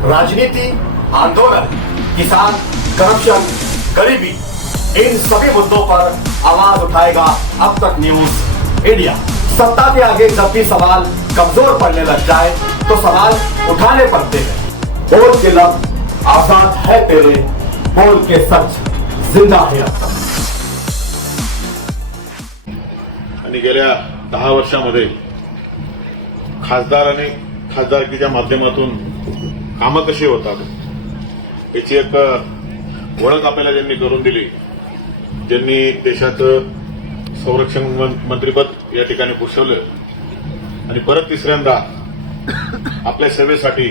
राजनीति, आंदोलन, किसान, करप्शन, गरीबी, इन सभी मुद्दों पर आवाज़ उठाएगा अब तक न्यूज़ इंडिया। सत्ता के आगे जब भी सवाल कमज़ोर पड़ने लग जाए तो सवाल उठाने पड़ते हैं। बोल के लफ्ज आज़ाद है तेरे, बोल के सच, ज़िंदा है अब तक। गेल्या दहा वर्षामध्ये खासदार आणि खासदारकीच्या माध्यमातून कामं कशी होतात? याची एक ओळख आपल्याला ज्यांनी करून दिली ज्यांनी देशाचं संरक्षण मंत्रीपद या ठिकाणी भूषवलं आणि परत तिसऱ्यांदा आपल्या सेवेसाठी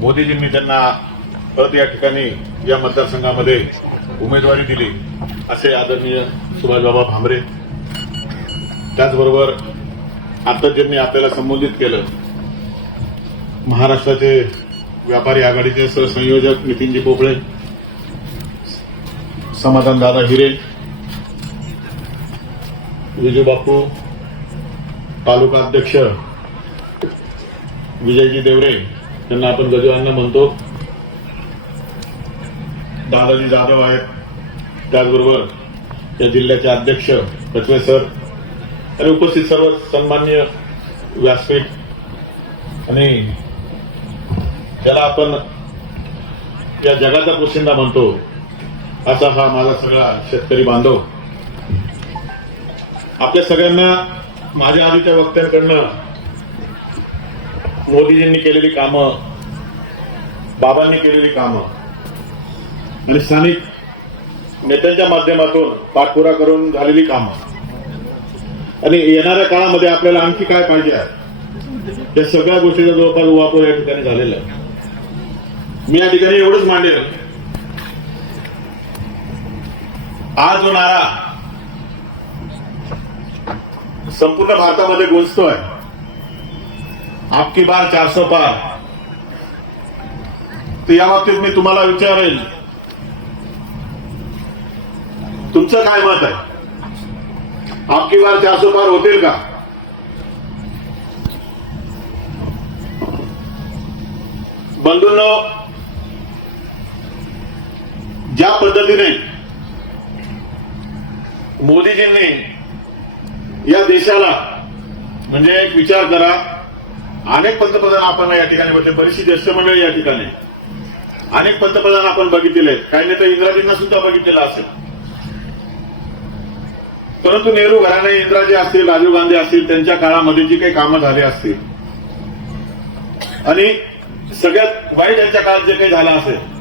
मोदीजींनी त्यांना परत या ठिकाणी या मतदारसंघामध्ये उमेदवारी दिली असे आदरणीय सुभाषबाबा भामरे. त्याचबरोबर आता ज्यांनी आपल्याला संबोधित केलं महाराष्ट्राचे व्यापारी आघाडीचे सहसंयोजक नितीनजी पोफळे समाधान दादा हिरे विजू बापू तालुका अध्यक्ष विजयजी देवरे यांना आपण गजवांना म्हणतो. दादाजी जाधव आहेत. त्याचबरोबर या जिल्ह्याचे अध्यक्ष कचवे सर. आणि उपस्थित सर्व सन्मान्य व्यासपीठ आणि त्याला आपण या जगाचा पोशिंदा म्हणतो असा हा माझा सगळा शेतकरी बांधव. आपल्या सगळ्यांना माझ्या आधीच्या वक्त्यांकडनं मोदीजींनी केलेली कामं बाबांनी केलेली कामं आणि स्थानिक नेत्यांच्या माध्यमातून पाठपुरा करून झालेली कामं. आणि येणाऱ्या काळामध्ये आपल्याला आणखी काय पाहिजे आहे? या सगळ्या गोष्टीचा जवळपास उहापोह या ठिकाणी झालेला आहे. मी या ठिकाणी एवढंच मांडेल. आज जो नारा संपूर्ण भारतामध्ये गुंजतोय आपकी बार चारसो पार. तर या बाबतीत मी तुम्हाला विचारेल तुमचं काय मत आहे? आपकी बार चारसो पार होतील का? बंधूंनो पद्धतीने मोदीजींनी या देशाला म्हणजे एक विचार करा. अनेक पंतप्रधान आपण या ठिकाणी बघितले बरीचशी ज्येष्ठ मंडळी या ठिकाणी. अनेक पंतप्रधान आपण बघितलेले आहेत. काही तर इंग्रजींना सुद्धा बघितलेलं असेल. परंतु नेहरू घराणे इंदिराजी असतील राजीव गांधी असतील त्यांच्या काळामध्ये जी काही कामं झाली असतील. आणि सगळ्यात वाईट यांच्या काळात जे काही झालं असेल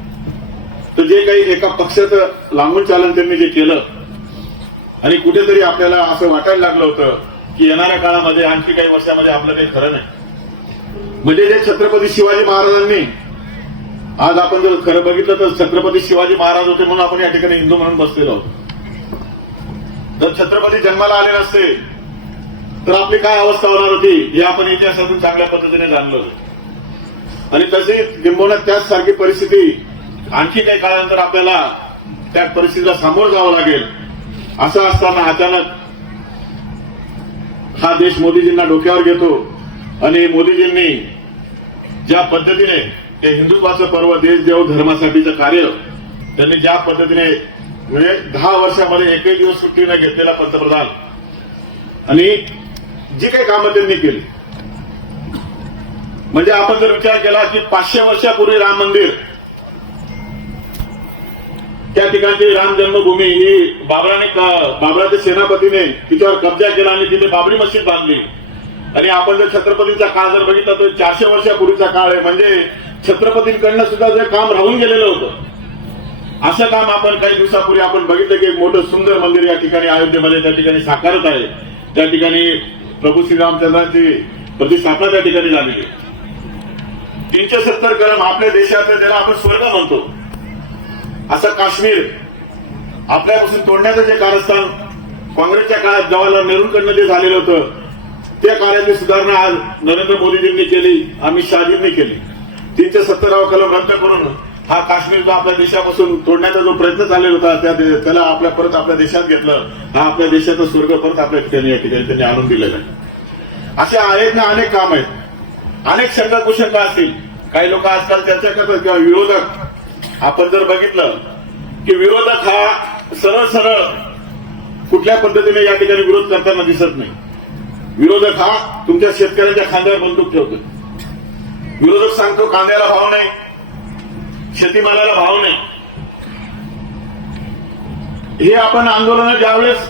तर जे काही एका पक्षाचं लांबून चालन त्यांनी जे केलं आणि कुठेतरी आपल्याला असं वाटायला लागलं होतं की येणाऱ्या काळामध्ये आणखी काही वर्षामध्ये आपलं काही खरं नाही. म्हणजे जे छत्रपती शिवाजी महाराजांनी आज आपण जर खरं बघितलं तर छत्रपती शिवाजी महाराज होते म्हणून आपण या ठिकाणी हिंदू म्हणून बसलेलो आहोत. जर छत्रपती जन्माला आले नसते तर आपली काय अवस्था होणार होती हे आपण इतिहासातून चांगल्या पद्धतीने जाणलो आणि तसेच किंबहुना त्याच सारखी परिस्थिती आणखी काही काळानंतर आपल्याला त्या परिस्थितीला सामोरं जावं लागेल असं असताना अचानक हा देश मोदीजींना डोक्यावर घेतो. आणि मोदीजींनी ज्या पद्धतीने ते हिंदुत्वाचं पर्व देश देव धर्मासाठीचं कार्य त्यांनी ज्या पद्धतीने म्हणजे दहा वर्षामध्ये एकही दिवस सुट्टी न घेतलेला पंतप्रधान आणि जी काही कामं त्यांनी केली. म्हणजे आपण जर विचार केला की पाचशे वर्षापूर्वी राम मंदिर त्या ठिकाणची राम जन्मभूमी ही बाबराने बाबराच्या सेनापतीने तिच्यावर कब्जा केला आणि तिथे बाबरी मशीद बांधली. आणि आपण जर छत्रपतींचा काळ जर बघितला तर चारशे वर्षापूर्वीचा काळ आहे. म्हणजे छत्रपतींकडनं सुद्धा जे काम राहून गेलेलं होतं. असं काम आपण काही दिवसापूर्वी आपण बघितलं की एक मोठं सुंदर मंदिर या ठिकाणी अयोध्येमध्ये त्या ठिकाणी साकारत आहे. त्या ठिकाणी प्रभू श्रीरामचंद्रांची प्रतिष्ठापना त्या ठिकाणी झालेली तीनशे सत्तर कलम आपल्या देशाचं ज्याला आपण स्वर्ग म्हणतो असं काश्मीर आपल्यापासून तोडण्याचं जे कारस्थान काँग्रेसच्या काळात जवाहरलाल नेहरूंकडनं जे झालेलं होतं त्या कार्याची सुधारणा आज नरेंद्र मोदीजींनी केली अमित शहाजींनी केली. तीनशे सत्तरावा कलम रद्द करून हा काश्मीर जो आपल्या देशापासून तोडण्याचा जो प्रयत्न चाललेला होता त्या त्याला आपल्या परत आपल्या देशात घेतलं. हा आपल्या देशाचा स्वर्ग परत आपल्या ठिकाणी या ठिकाणी त्यांनी आणून दिलेला आहे. असे आहेत ना अनेक काम आहेत. अनेक शंका कुशंका असतील? काही लोक आजकाल चर्चा करतात किंवा विरोधक आपण जर बघितलं की विरोधक हा सरळ सरळ कुठल्या पद्धतीने या ठिकाणी विरोध करताना दिसत नाही. विरोधक हा तुमच्या शेतकऱ्यांच्या खांद्यावर बंदूक ठेवतो विरोधक सांगतो कांद्याला भाव नाही शेतीमालाला भाव नाही. हे आपण आंदोलन ज्यावेळेस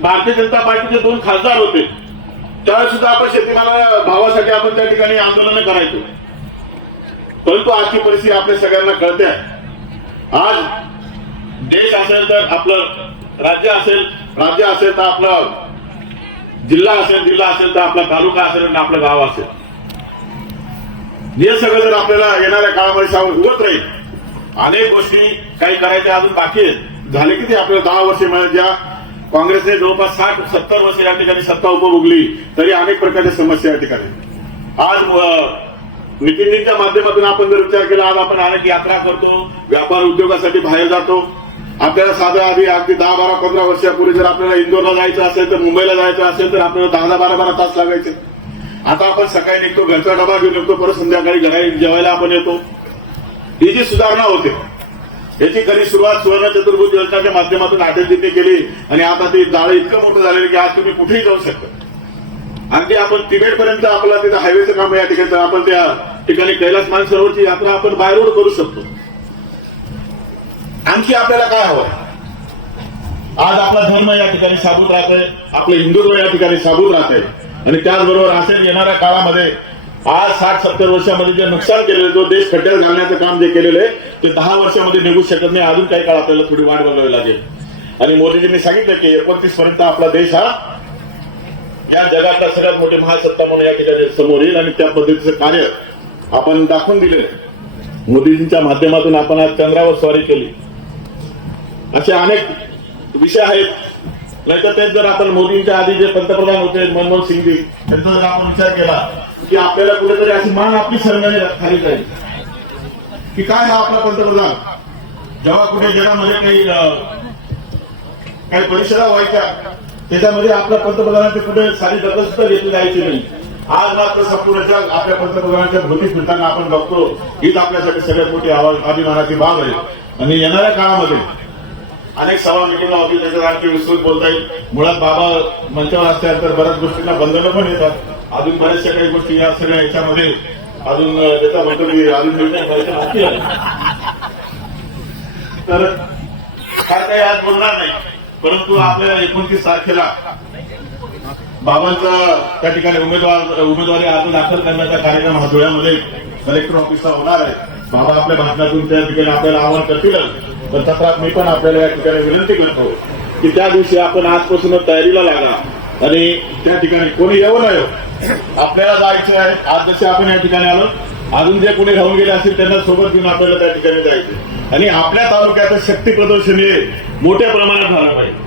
भारतीय जनता पार्टीचे दोन खासदार होते त्यावेळेस सुद्धा आपण शेतीमाला भावासाठी आपण त्या ठिकाणी आंदोलन करायचो. परंतु आजची परिस्थिती आपल्या सगळ्यांना कळते आहे. आज देश असेल तर आपलं राज्य असेल राज्य असेल तर आपलं जिल्हा असेल जिल्हा असेल तर आपला तालुका असेल आणि आपलं गाव असेल. हे सगळं जर आपल्याला येणाऱ्या काळामध्ये सांगून उगत राहील अनेक गोष्टी काही करायच्या अजून बाकी आहेत. झाले किती आपल्याला दहा वर्षे मिळत ज्या काँग्रेसने जवळपास साठ सत्तर वर्ष या ठिकाणी सत्ता उभं उगली तरी अनेक प्रकारच्या समस्या या ठिकाणी. आज नितीनजींच्या माध्यमातून आपण जर विचार केला आज आपण अनेक यात्रा करतो व्यापार उद्योगासाठी बाहेर जातो. आपल्याला साध्या आधी अगदी दहा बारा पंधरा वर्षापूर्वी जर आपल्याला इंदोरला जायचं असेल तर मुंबईला जायचं असेल तर आपल्याला दहा दहा बारा बारा तास लागायचे. आता आपण सकाळी निघतो घरचा डबा घेऊन निघतो परत संध्याकाळी घराई जेवायला आपण येतो. ही जी सुधारणा होते याची खरी सुरुवात सुवर्ण चतुर्भुज योजनाच्या माध्यमातून अटलजींनी केली आणि आता ते जाळं इतकं मोठं झालेलं की आज तुम्ही कुठेही जाऊ शकता. अगदी आपण तिबेट पर्यंत आपला तिथं हायवेचं काम या ठिकाणी आपण त्या ठिकाणी कैलास मानसरोवरची यात्रा आपण बाय रोड करू शकतो. आणखी आपल्याला काय हवं आज आपला धर्म या ठिकाणी साबूत राहतोय आपलं हिंदुत्व या ठिकाणी साबूत राहतंय. आणि त्याचबरोबर असेल येणाऱ्या काळामध्ये आज साठ सत्तर वर्षामध्ये जे नुकसान केलेलं जो देश खड्ड्यात घालण्याचं काम जे केलेलं आहे ते दहा वर्षामध्ये निघू शकत नाही. अजून काही काळ आपल्याला थोडी वाट बघावी लागेल. आणि मोदीजींनी सांगितलं की एकोणतीस पर्यंत आपला देश हा या जगातला सगळ्यात मोठी महासत्ता म्हणून या ठिकाणी समोर येईल आणि त्या पद्धतीचं कार्य आपण दाखवून दिले मोदीजींच्या माध्यमातून आपण आज चंद्रावर स्वारी केली. असे अनेक विषय आहेत. नाहीतर तेच जर आपण मोदींच्या आधी जे पंतप्रधान होते मनमोहन सिंगजी त्यांचा जर आपण विचार केला की आपल्याला कुठेतरी अशी मान आपली सरण्याने खाली जाईल. की काय हा आपला पंतप्रधान? जेव्हा कुठे जगामध्ये काही काही परिषदा व्हायच्या त्याच्यामध्ये आपल्या पंतप्रधानांची कुठे सारी दखल सुद्धा घेतली जायची नाही. आज मात्र संपूर्ण जग आपल्या पंतप्रधानांच्या भोवती फिरताना आपण बघतो हीच आपल्यासाठी सगळ्यात मोठी आवाज अभिमानाची बाब आहे. आणि येणाऱ्या काळामध्ये अनेक सभा मिटिंगला होती त्याच्यात आणखी विस्तृत बोलता येईल. मुळात बाबा मंचावर असल्यानंतर तर बऱ्याच गोष्टींना बंधनं पण येतात. अजून बऱ्याचशा काही गोष्टी या सगळ्या याच्यामध्ये अजून त्याचा म्हणतो मी अजून निर्णय तर फार काही आज बोलणार नाही. परंतु आपल्याला एकोणतीस तारखेला बाबांचा त्या ठिकाणी उमेदवार उमेदवारी अर्ज दाखल करण्याचा कार्यक्रम हा धुळ्यामध्ये कलेक्टर ऑफिसला होणार आहे. बाबा आपल्या भाषणातून त्या ठिकाणी आपल्याला आवाहन करतीलच तर तक्रार मी पण आपल्याला या ठिकाणी विनंती करतो की त्या दिवशी आपण आजपासूनच तयारीला लागा. आणि त्या ठिकाणी कोणी येऊ नये. आपल्याला जायचं आहे. आज जसे आपण या ठिकाणी आलो अजून जे कोणी राहून गेले असतील त्यांना सोबत घेऊन आपल्याला त्या ठिकाणी जायचं आणि आपल्या तालुक्यात शक्ती प्रदर्शन हे मोठ्या प्रमाणात झालं पाहिजे.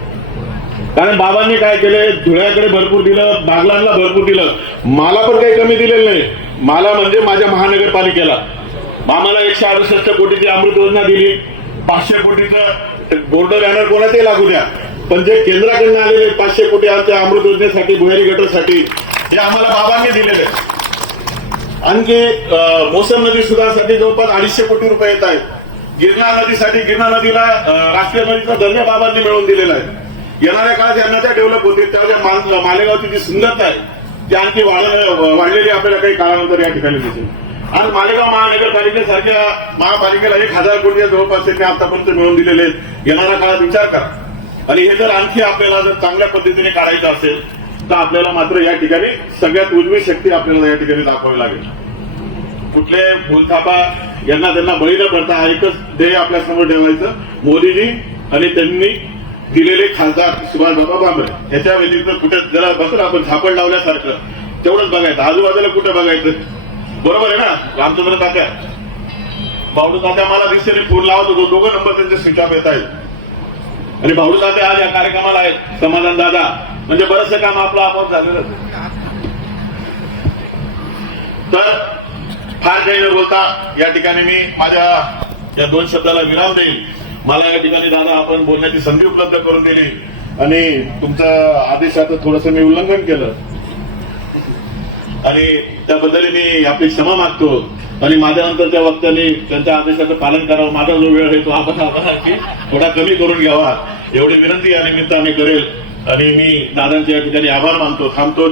कारण बाबांनी काय केलंय? धुळ्याकडे भरपूर दिलं बागलांना भरपूर दिलं. मला पण काही कमी दिलेलं नाही. मला म्हणजे माझ्या महानगरपालिकेला. आम्हाला एकशे अडुसष्ट कोटीची अमृत योजना दिली. पाचशे कोटीचं बोर्डर बॅनर कोणाचंही लागू द्या. पण जे केंद्राकडनं आलेले पाचशे कोटी आमच्या अमृत योजनेसाठी भुयारी गटासाठी हे आम्हाला बाबांनी दिलेले आहे. आणखी मोसम नदी सुधारासाठी जवळपास अडीचशे कोटी रुपये येत आहेत. गिरणा नदीसाठी गिरणा नदीला राष्ट्रीय नदीचा दर्जा बाबांनी मिळवून दिलेला आहे. येणाऱ्या काळात या नद्या डेव्हलप होतील. त्याच्या मालेगावची जी सुंदरता आहे ती आणखी वाढलेली आपल्याला काही काळानंतर या ठिकाणी दिसेल. आणि मालेगाव महानगरपालिकेसारख्या महापालिकेला एक हजार कोटी जवळपास ते आतापर्यंत मिळवून दिलेले आहेत. येणाऱ्या काळात विचार करा. आणि हे जर आणखी आपल्याला जर चांगल्या पद्धतीने काढायचं असेल तर आपल्याला मात्र या ठिकाणी सगळ्यात उजवी शक्ती आपल्याला या ठिकाणी दाखवावी लागेल. कुठले भूलथापा यांना त्यांना बळी न पडता एकच ध्येय आपल्यासमोर ठेवायचं. मोदीजी आणि त्यांनी दिलेले खासदार सुभाष बाबा भामरे याच्या व्यतिरिक्त कुठे जरा बसून आपण झापड लावल्यासारखं. तेवढंच बघायचं. आजूबाजूला कुठे बघायचं? बरोबर आहे ना? रामचंद्र तात्या. बावडू तात्या मला दिसते फोन लावत होतो. दोघं नंबर त्यांचे स्विच ऑफ येत आहेत आणि भाऊ तात्या आज या कार्यक्रमाला आहेत. समाधान दादा. म्हणजे बरंचसं काम आपलं आपोआप झालेलं तर फार काही न बोलता या ठिकाणी मी माझ्या या दोन शब्दाला विराम देईल मला या ठिकाणी दादा आपण बोलण्याची संधी उपलब्ध करून दिली. आणि तुमचं आदेशाचं थोडस मी उल्लंघन केलं. आणि त्याबद्दल मी आपली क्षमा मागतो. आणि माझ्या नंतरच्या वक्त्यांनी त्यांच्या आदेशाचं पालन करावं. माझा जो वेळ आहे तो आपण आपण थोडा कमी करून घ्यावा. एवढी विनंती या निमित्ताने करेल. आणि मी दादांचे या ठिकाणी आभार मानतो. थांबतो.